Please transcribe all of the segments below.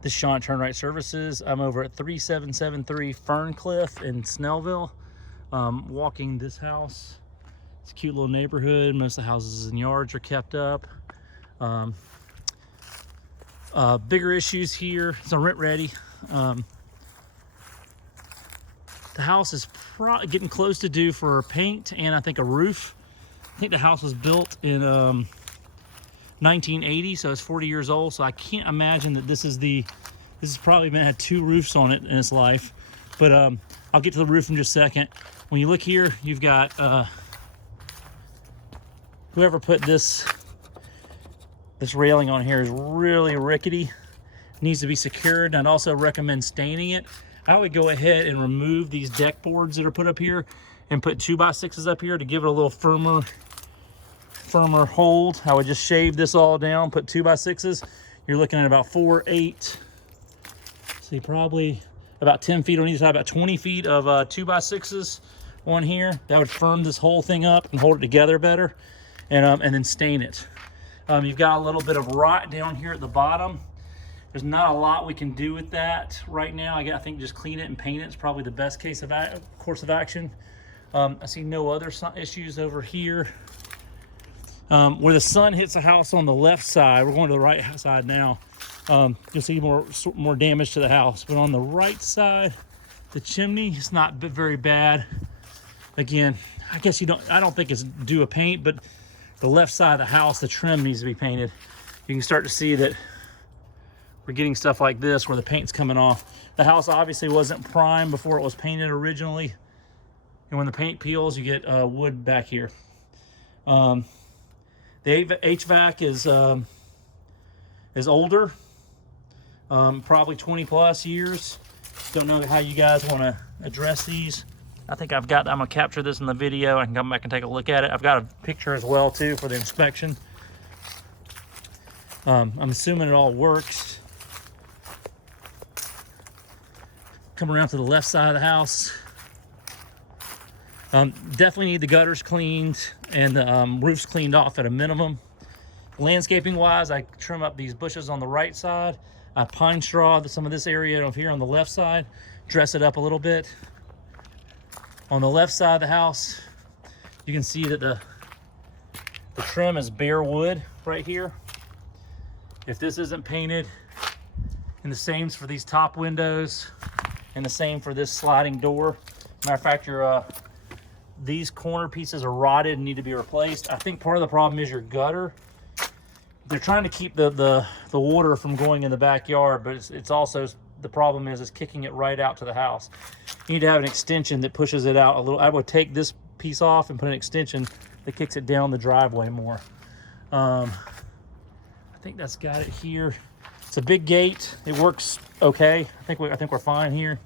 This is Sean Turn Right Services. I'm over at 3773 Ferncliff in Snellville. Walking this house. It's a cute little neighborhood. Most of the houses and yards are kept up. Bigger issues here. It's a rent ready. The house is getting close to due for paint and I think a roof. I think the house was built in 1980, so it's 40 years old. So I can't imagine that this has probably had 2 roofs on it in its life. But I'll get to the roof in just a second. When you look here, you've got whoever put this railing on here is really rickety. It needs to be secured. I'd also recommend staining it. I would go ahead and remove these deck boards that are put up here and put 2x6s up here to give it a little firmer hold. I would just shave this all down, put 2x6s. You're looking at about 4, 8, see, probably about 10 feet on either side, about 20 feet of 2x6s on here. That would firm this whole thing up and hold it together better, and then stain it. You've got a little bit of rot down here at the bottom. There's not a lot we can do with that right now. I think just clean it and paint it is probably the best course of action. I see no other issues over here. Where the sun hits the house on the left side, we're going to the right side now. You'll see more damage to the house. But on the right side, the chimney is not very bad. Again, I guess I don't think it's due a paint, but the left side of the house, the trim needs to be painted. You can start to see that we're getting stuff like this where the paint's coming off. The house obviously wasn't primed before it was painted originally. And when the paint peels, you get wood back here. The HVAC is older, probably 20 plus years. Don't know how you guys want to address these. I think I'm gonna capture this in the video. I can come back and take a look at it. I've got a picture as well too for the inspection. I'm assuming it all works. Come around to the left side of the house. Definitely need the gutters cleaned and the roofs cleaned off at a minimum. Landscaping wise, I trim up these bushes on the right side. I pine straw some of this area over here on the left side, dress it up a little bit. On the left side of the house, you can see that the trim is bare wood right here. If this isn't painted, and the same's for these top windows, and the same for this sliding door. Matter of fact, these corner pieces are rotted and need to be replaced. I think part of the problem is your gutter. They're trying to keep the water from going in the backyard, but it's also, the problem is kicking it right out to the house. You need to have an extension that pushes it out a little. I would take this piece off and put an extension that kicks it down the driveway more. I think that's got it here. It's a big gate. It works okay. I think we're fine here.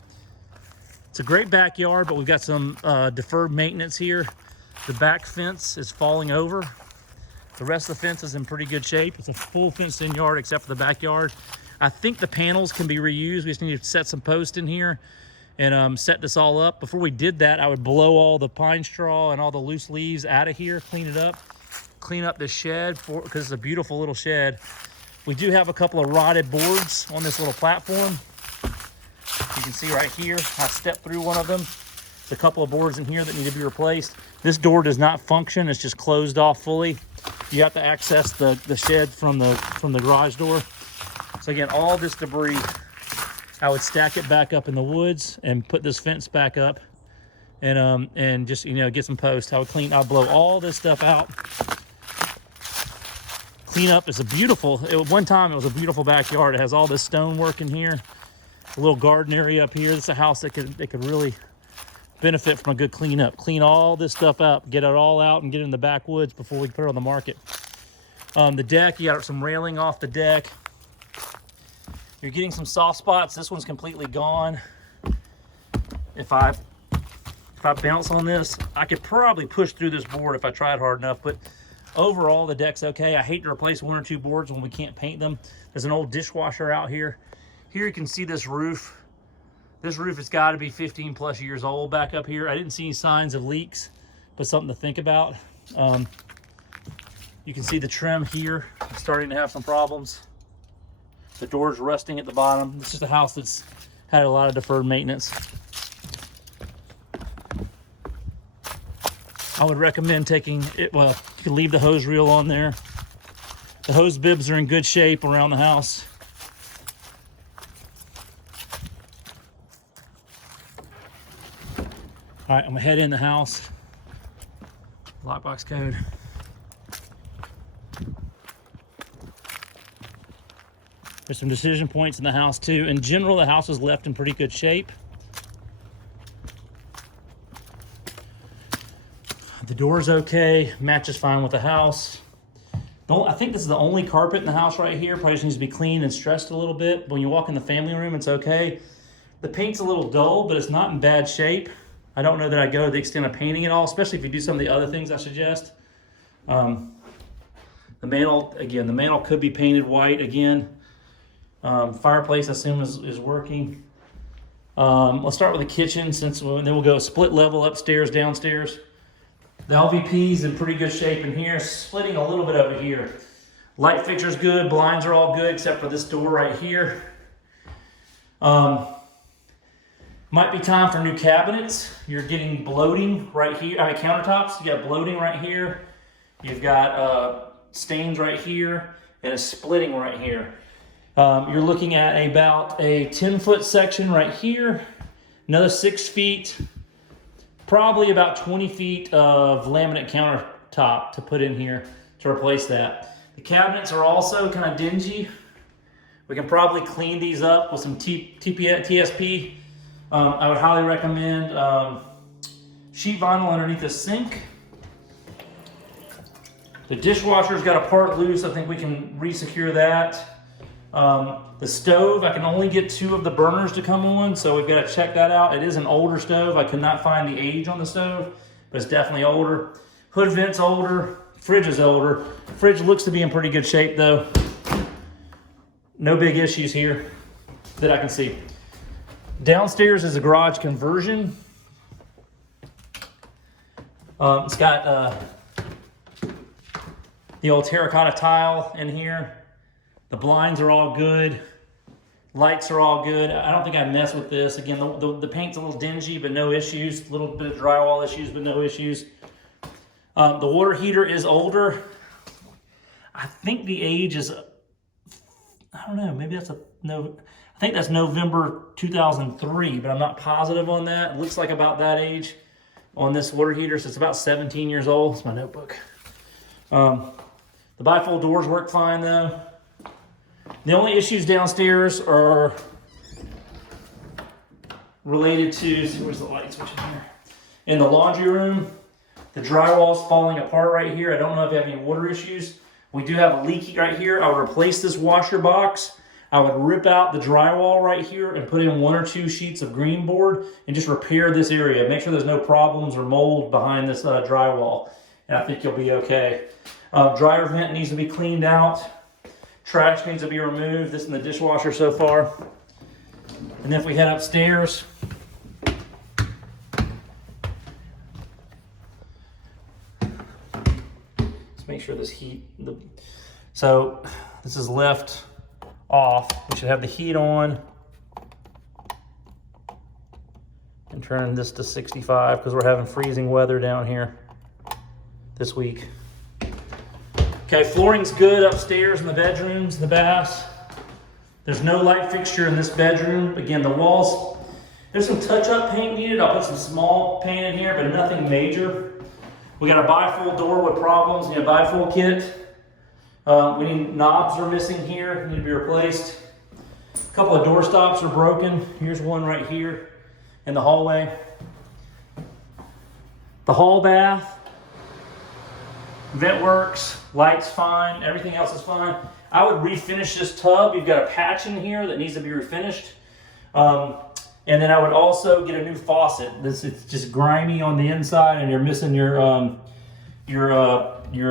It's a great backyard, but we've got some deferred maintenance here. The back fence is falling over. The rest of the fence is in pretty good shape. It's a full fenced-in yard except for the backyard. I think the panels can be reused. We just need to set some posts in here and set this all up. Before we did that, I would blow all the pine straw and all the loose leaves out of here, clean it up, clean up the shed because it's a beautiful little shed. We do have a couple of rotted boards on this little platform. You can see right here, I stepped through one of them. There's a couple of boards in here that need to be replaced. This door does not function. It's just closed off fully. You have to access the shed from the garage door. So again, all this debris, I would stack it back up in the woods and put this fence back up and just, get some posts. I'll blow all this stuff out. Clean up. It's one time it was a beautiful backyard. It has all this stonework in here. A little garden area up here. This is a house that could really benefit from a good cleanup. Clean all this stuff up, get it all out, and get it in the backwoods before we put it on the market. The deck, you got some railing off the deck. You're getting some soft spots. This one's completely gone. If I bounce on this, I could probably push through this board if I tried hard enough, but overall the deck's okay. I hate to replace 1 or 2 boards when we can't paint them. There's an old dishwasher out here. Here you can see this roof. This roof has got to be 15 plus years old back up here. I didn't see any signs of leaks, but something to think about. You can see the trim here starting to have some problems. The door's rusting at the bottom. This is a house that's had a lot of deferred maintenance. I would recommend taking it, well, you can leave the hose reel on there. The hose bibs are in good shape around the house. All right, I'm gonna head in the house. Lockbox code. There's some decision points in the house too. In general, the house is left in pretty good shape. The door's okay, matches fine with the house. I think this is the only carpet in the house right here. Probably just needs to be cleaned and stressed a little bit. When you walk in the family room, it's okay. The paint's a little dull, but it's not in bad shape. I don't know that I'd go to the extent of painting it all, especially if you do some of the other things I suggest. The mantle could be painted white again. Fireplace, I assume, is working. Let's start with the kitchen, then we'll go split level upstairs, downstairs. The LVP's in pretty good shape in here, splitting a little bit over here. Light fixture's good, blinds are all good except for this door right here. Might be time for new cabinets. You're getting bloating right here. Countertops, you got bloating right here. You've got stains right here and a splitting right here. You're looking at about a 10-foot section right here, another 6 feet, probably about 20 feet of laminate countertop to put in here to replace that. The cabinets are also kind of dingy. We can probably clean these up with some TSP. I would highly recommend sheet vinyl underneath the sink. The dishwasher's got a part loose. I think we can re-secure that. The stove, I can only get 2 of the burners to come on, so we've got to check that out. It is an older stove. I could not find the age on the stove, but it's definitely older. Hood vent's older. Fridge is older. Fridge looks to be in pretty good shape though. No big issues here that I can see. Downstairs is a garage conversion. It's got the old terracotta tile in here. The blinds are all good. Lights are all good. I don't think I'd mess with this. Again, the paint's a little dingy, but no issues. A little bit of drywall issues, but no issues. The water heater is older. I think the age is, I don't know, maybe that's I think that's November 2003, but I'm not positive on that. It looks like about that age on this water heater, so it's about 17 years old. It's my notebook. The bifold doors work fine though. The only issues downstairs are related to, where's the light switch in here? In the laundry room, the drywall's falling apart right here. I don't know if you have any water issues. We do have a leak right here. I would replace this washer box. I would rip out the drywall right here and put in 1 or 2 sheets of green board and just repair this area. Make sure there's no problems or mold behind this drywall. And I think you'll be okay. Dryer vent needs to be cleaned out. Trash needs to be removed. This in the dishwasher so far. And then if we head upstairs, let's make sure this heat, so this is left off. We should have the heat on and turn this to 65 because we're having freezing weather down here this week. Okay, flooring's good upstairs in the bedrooms, the baths. There's no light fixture in this bedroom. Again, the walls, there's some touch-up paint needed. I'll put some small paint in here, but nothing major. We got a bifold door with problems. We need a bifold kit. We need knobs are missing here, need to be replaced. A couple of door stops are broken. Here's one right here in the hallway. The hall bath, vent works, lights fine, everything else is fine. I would refinish this tub. You've got a patch in here that needs to be refinished. And then I would also get a new faucet. This is just grimy on the inside and you're missing your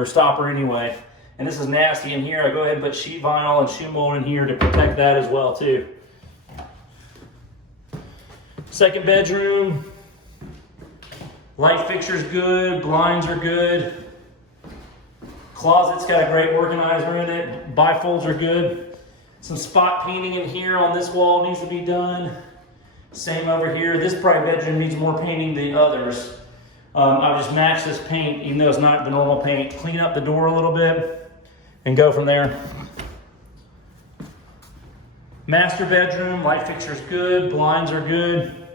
stopper anyway. And this is nasty in here. I go ahead and put sheet vinyl and shoe mold in here to protect that as well too. Second bedroom, light fixture's good, blinds are good. Closet's got a great organizer in it. Bifolds are good. Some spot painting in here on this wall needs to be done. Same over here. This probably bedroom needs more painting than others. I'll just match this paint, even though it's not the normal paint. Clean up the door a little bit and go from there. Master bedroom, light fixture's good, blinds are good.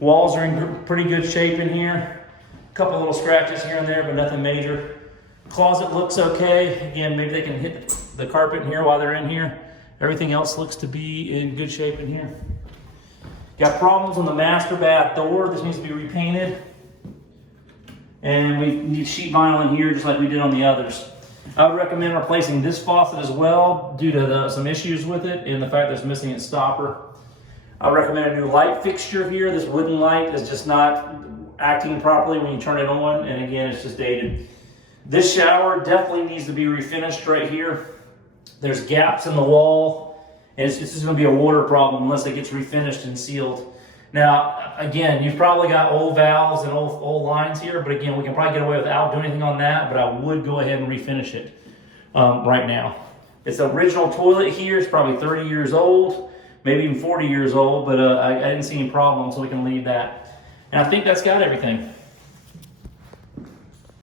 Walls are in pretty good shape in here. A couple little scratches here and there, but nothing major. Closet looks okay. Again, maybe they can hit the carpet in here while they're in here. Everything else looks to be in good shape in here. Got problems on the master bath door. This needs to be repainted. And we need sheet vinyl in here just like we did on the others. I would recommend replacing this faucet as well due to some issues with it and the fact that it's missing its stopper. I would recommend a new light fixture here. This wooden light is just not acting properly when you turn it on, and again, it's just dated. This shower definitely needs to be refinished right here. There's gaps in the wall, and it's just going to be a water problem unless it gets refinished and sealed. Now, again, you've probably got old valves and old lines here, but again, we can probably get away without doing anything on that, but I would go ahead and refinish it right now. It's the original toilet here. It's probably 30 years old, maybe even 40 years old, but I didn't see any problem, so we can leave that. And I think that's got everything.